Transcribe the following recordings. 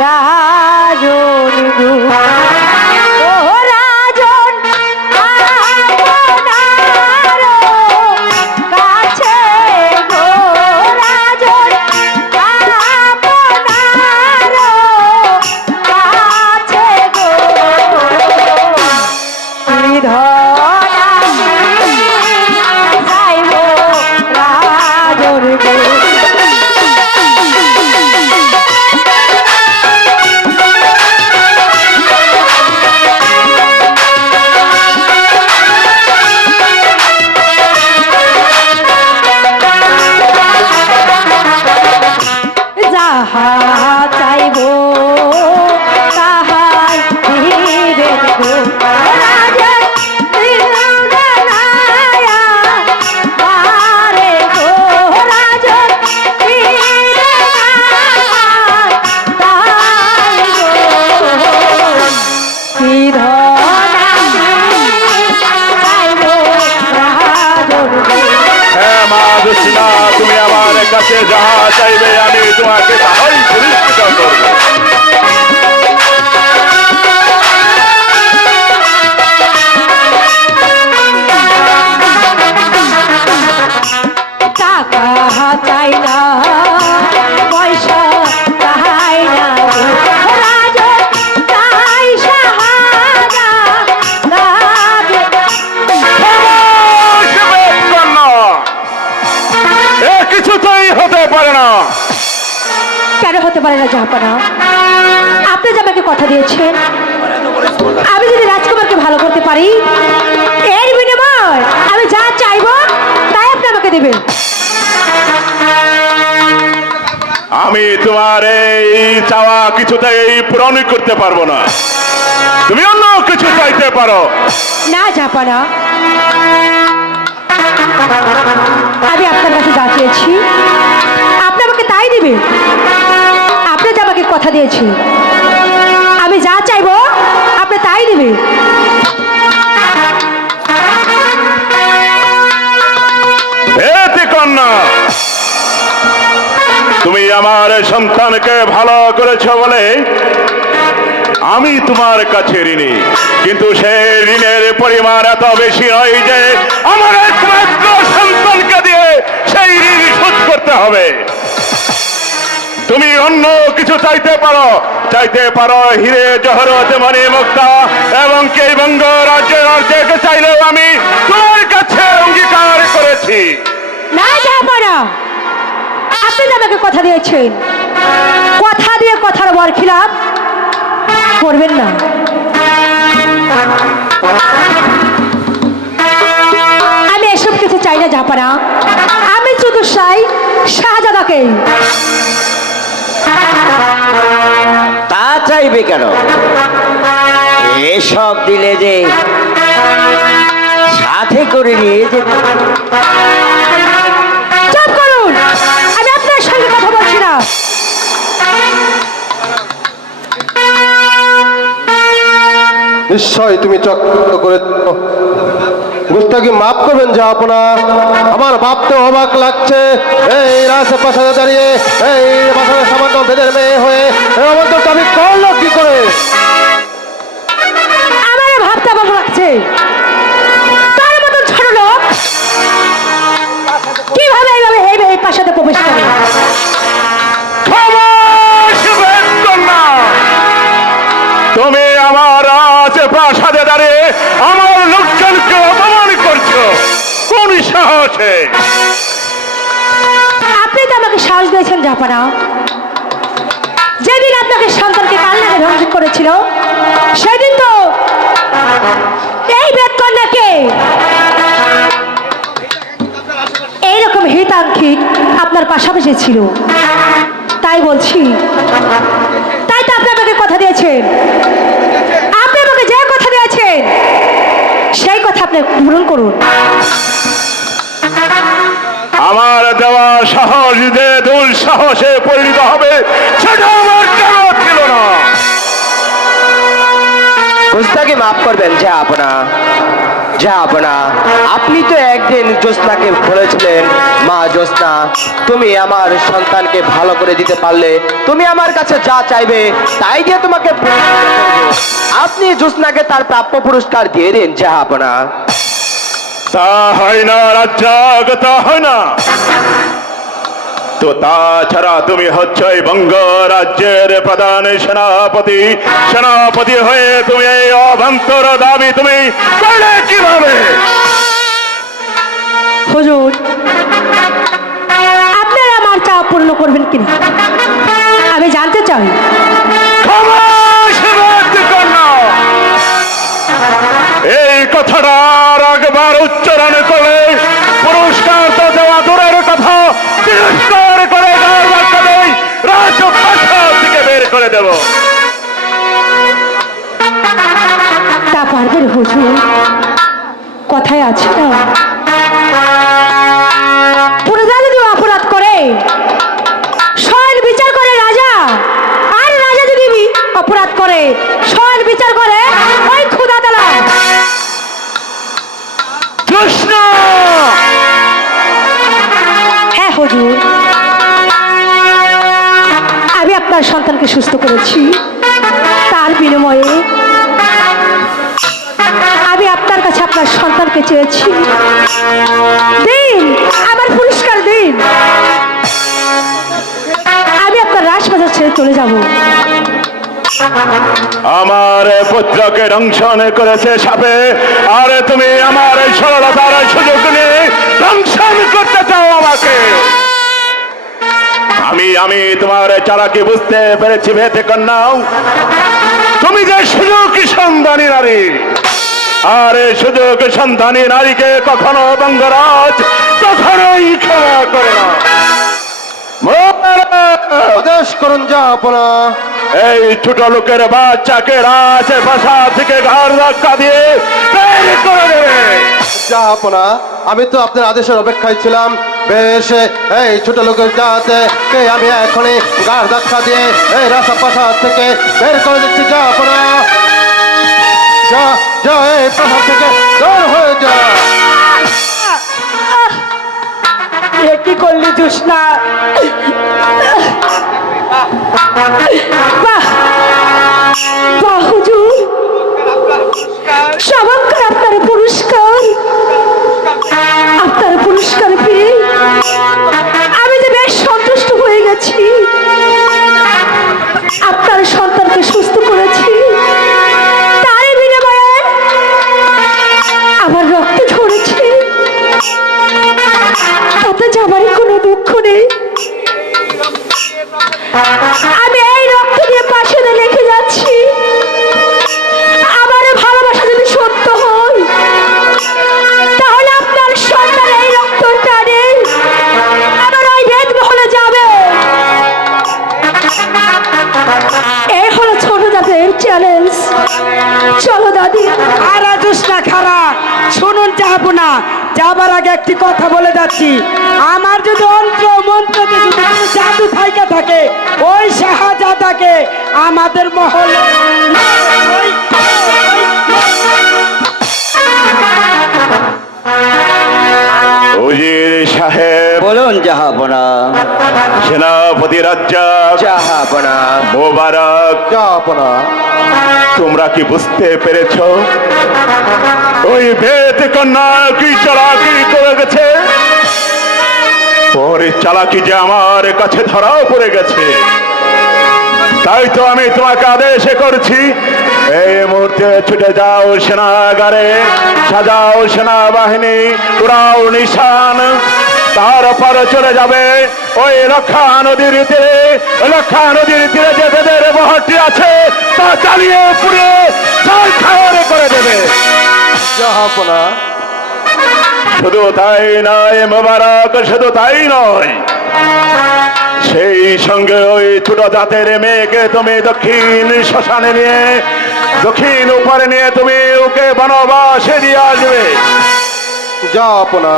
রাজন গো ও রাজন আপনার কাছে গো রাজন আপনার কাছে গো যাইব রাজন গো যাহা চাইব তাহাই দিবেন গো রাজন দিলদানায়া মারে গো রাজন দিলদানায়া তাই গো চাইব রাজন গো হ্যাঁ মা দোষিনা, তুমি আমার কাছে যাহা চাইবে আমি তোমাকে তাহাই পুরস্কৃত করব। টাকা চাই না পয়সা চাই না রাজন চাই সাহায্য লাগে খামোশ বেদকন্যা! এ কিছুতেই হতে পারে না। কেন হতে পারে না জাহাপানা? আপনি যে আমাকে কথা দিয়েছেন আমি যদি রাজকুমারকে ভালো করতে পারি এর বিনিময় আমি যা চাইবো তাই আপনি আমাকে দেবেন। আমি তোমার এই চাওয়া কিছুতেই পূরণ করতে পারবো না। তুমি অন্য কিছু চাইতে পারো। না জাহাপানা, আমি আপনার কাছে যা চেয়েছি আপনি আমাকে তাই দিবেন। আপনি যে আমাকে কথা দিয়েছেন আমি যা চাইবো আপনি তাই দিবেন। এতে কন্যা, তুমি আমার সন্তানকে ভালো করেছো বলে আমি তোমার কাছে ঋণী, কিন্তু সেই ঋণের পরিমাণ এত বেশি নয় যে আমার একমাত্র সন্তানকে দিয়ে সেই ঋণ শোধ করতে হবে। তুমি অন্য কিছু চাইতে পারো হিরে জহরত মণি মুক্তা এবং কে বঙ্গ রাজ্যকে চাইলেও আমি তোমার কাছে অঙ্গীকার করেছি। না জাহাপানা, আপনি যে আমাকে কথা দিয়েছেন কথা দিয়ে কথার বরখিলাপ করবেন না। আমি এসব কিছু চাই না জাহাপানা, আমি শুধু চাই শাহজাদাকে। তা চাইবে কেন? এসব দিলে যে সাথে করে নিয়ে যেত। চুপ করুন, আমি আপনার সঙ্গে কথা বলছি না। নিশ্চয় তুমি চক্র করে গুস্তাকে মাফ করবেন জাহাপনা। আমার ভাবতে অবাক লাগছে এই রাজপ্রাসাদে দাঁড়িয়ে এই প্রাসাদের সামান্য ভেদের মেয়ে হয়ে এমন তো দাবি করলো কি করে? আমার ভাবতে অবাক লাগছে তার মতো ছোট লোক কিভাবে এইভাবে এই প্রাসাদে প্রবেশ করে। খামোশ বেদকন্যা! তুমি আমার রাজপ্রাসাদে দাঁড়িয়ে আমার লোকজনকে অপমান করছো কোন সাহসে? আপনি তো আমাকে সাহস দিয়েছেন জাহাপানা। যেদিন আপনাকে সন্তানকে কান্নাকে ধ্বংস করেছিল সেদিন তো এই বেদকন্যাকে এইরকম হিতাঙ্কিক আপনার পাশাপাশি ছিল। তাই বলছি, তাই তো আপনি আমাকে কথা দিয়েছেন। আপনি আমাকে যে কথা দিয়েছেন সেই কথা আপনি পূরণ করুন। আমার দেওয়া সাহস যে দুঃসাহসে পরিণত হবে সেটা আমার জানা ছিল না। গুস্তাকে মাফ করবেন জাহাপনা। জাহাপনা, আপনি তো একদিন জ্যোৎস্নাকে বলেছিলেন, মা জ্যোৎস্না, তুমি আমার সন্তানকে ভালো করে দিতে পারলে তুমি আমার কাছে যা চাইবে তাই দিয়ে তোমাকে পুরস্কার করব। আপনি জ্যোৎস্নাকে তার প্রাপ্য পুরস্কার দিয়ে দিন জাহাপনা। তা হয় না রাজ্জাক, তা হয় না। তো তাছাড়া তুমি হচ্ছে এই বঙ্গ রাজ্যের প্রধান সেনাপতি। সেনাপতি হয়ে তুমি এই অভ্যন্তর দাবি তুমি করলে কিভাবে? হুজুর, আপনারা আমার চাওয়া পূর্ণ করবেন কিনা আমি জানতে চাই। খামোশ বাদ করো। এই কথাটা আর একবার উচ্চারণ করে পুরস্কার তো দেওয়া দূরের কথা, তিরস্কার করে রাজপ্রাসাদ থেকে বের করে দেব। তা পারবেন হুজুর? কথায় আছে না, প্রজা যদি অপরাধ করে স্বয়ং বিচার করে রাজা, আর রাজা যদি অপরাধ করে স্বয়ং বিচার করে ওই খুদা তালা। কৃষ্ণ! হ্যাঁ হুজুর, আমি আপনার সন্তানকে সুস্থ করেছি, তার বিনিময়ে আমি আপনার কাছে আপনার সন্তানকে চেয়েছি। দিন, আমার পুরস্কার দিন। আমি আপনার রাজবাজার ছেড়ে চলে যাব। আমার পুত্রকে দংশন করেছে সাপে, আর তুমি আমার এই সরলতার সুযোগ নিয়ে দংশন করতে চাও আমাকে। আমি তোমার চালাকি বুঝতে পেরেছি ভেতে কন্যাও। তুমি যে সুযোগ সন্ধানী নারী, আর এই সুযোগ সন্ধানী নারীকে কখনো বঙ্গরাজ কখনোই ক্ষমা করে না। আদেশ করুন জাহাপনা। এই ছোট লোকের বাচ্চাকে রাজপ্রাসাদ থেকে ঘর ধাক্কা দিয়ে বের করে দেবে। জাহাপনা, আমি তো আপনার আদেশের অপেক্ষায় ছিলাম। বেশ, এই ছোট লোকের জাহাতে কে আমি এখনই গাড় ধাক্কা দিয়ে এই রাজপ্রাসাদ থেকে বের করে দিচ্ছি জাহাপনা। যা যা, এই প্রাসাদ থেকে দূর হয়ে যা। কি করলি জ্যোৎস্না? বাহ বাহ হুজুর, চমৎকার আপনার পুরস্কার। আপনার পুরস্কার পেয়ে আমি যে বেশ সন্তুষ্ট হয়ে গেছি। আপনার সন্তানকে সুস্থ করেছি, তারই বিনিময়ে আমার রক্ত ঝরেছে, তাতে যাবারই কোনো দুঃখ নেই। আমি এই রক্ত দিয়ে পাশে লিখে যাচ্ছি, আমার ভালোবাসা যদি সত্য হয় তাহলে আপনার সন্তান এই রক্ত টানে আমার ওই ভেদ মহলে যাবে। এই হলো ছোট জাতের চ্যালেঞ্জ। চলো দাদি। আর জ্যোৎস্না খারা, শুনুন জাহাপনা, যাবার আগে একটি কথা বলে যাচ্ছি। আমার যদি অন্ত্র মন্ত্রতে যদি কোনো জাদু থাইকা থাকে, ওই শাহজাদাকে আমাদের মহলে উজির সাহেব, বলুন জাহাপনা। সেনাপতি রাজ্জাক, জাহাপনা, মোবারক, জাহাপনা, তোমরা কি বুঝতে পেরেছ ওই ভেদ কন্যা কি চালাকি করে গেছে? পরে চালাকি যে আমার কাছে ধরাও পড়ে গেছে। তাই তো আমি তোমাকে আদেশ করছি, এই মুহূর্তে ছুটে যাও সেনাগারে, সাজাও সেনাবাহিনী, উড়াও নিশান, তারপর চলে যাবে ওই লক্ষা নদীর তীরে। লক্ষা নদীর তীরে যে বেদের বহরটি আছে তা চালিয়ে পুড়ে ছারখার করে দেবে। জাহাপনা। শুধু তাই নয় মোবারক, শুধু তাই নয়, সেই সঙ্গে ওই ছোট জাতের মেয়েকে তুমি দক্ষিণ শ্মশানে নিয়ে, দক্ষিণ উপরে নিয়ে তুমি ওকে বনবাসে দিয়ে আসবে। জাহাপনা,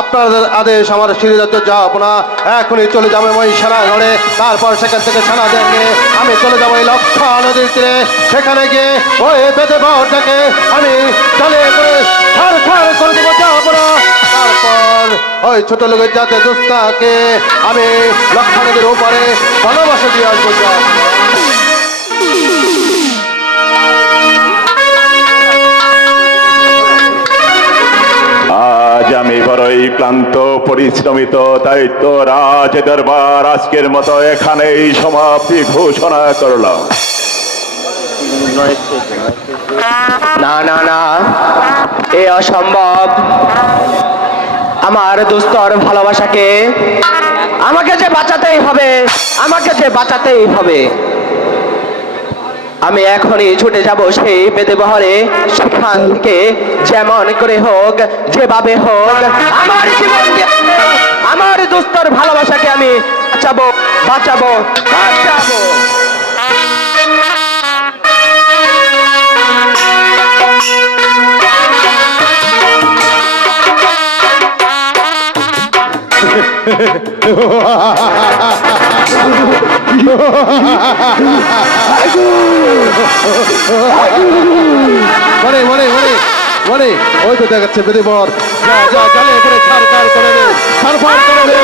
আপনাদের আদেশ আমার সিঁড়ি যেতে যাব না, এখনই চলে যাবো ওই সেনাঘরে। তারপর সেখান থেকে সেনাদের নিয়ে আমি চলে যাবো ওই লক্ষা নদীর তীরে। সেখানে গিয়ে ওই বেদে বরটাকে আমি চলে করে ছাড় করে দেবো, যাবো না। তারপর ওই ছোট লোকের যাতে দোস্তাকে আমি লক্ষা নদীর উপরে ভালোবাসা দিয়ে আসবো। আজ আমি বড়ই ক্লান্ত পরিশ্রমিত, তাই তো রাজ দরবার আজকের মতো এখানেই সমাপ্তি ঘোষণা করলাম। না না না, এ অসম্ভব। আমার দুস্তর ভালোবাসাকে আমাকে যে বাঁচাতেই হবে, আমাকে যে বাঁচাতেই হবে। আমি এখনই ছুটে যাব সেই বেদেবহরে। সেখান থেকে যেমন করে হোক, যেভাবে হোক, আমার জীবন দিয়ে আমার দুস্তর ভালোবাসাকে আমি বাঁচাবো বাঁচাবো বাঁচাবো। মনে মনে মনে মনে ওই তো দেখাচ্ছে বেদে বর। যা যা জালে করে ছাড় করে দে, ছাড় করে দে।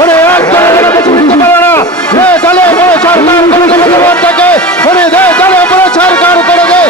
ওরে এক জালে বুঝতে পারে না, দে জালে করে ছাড় করে দে বেদে বরটাকে। ওরে দে জালে করে ছাড় করে দে।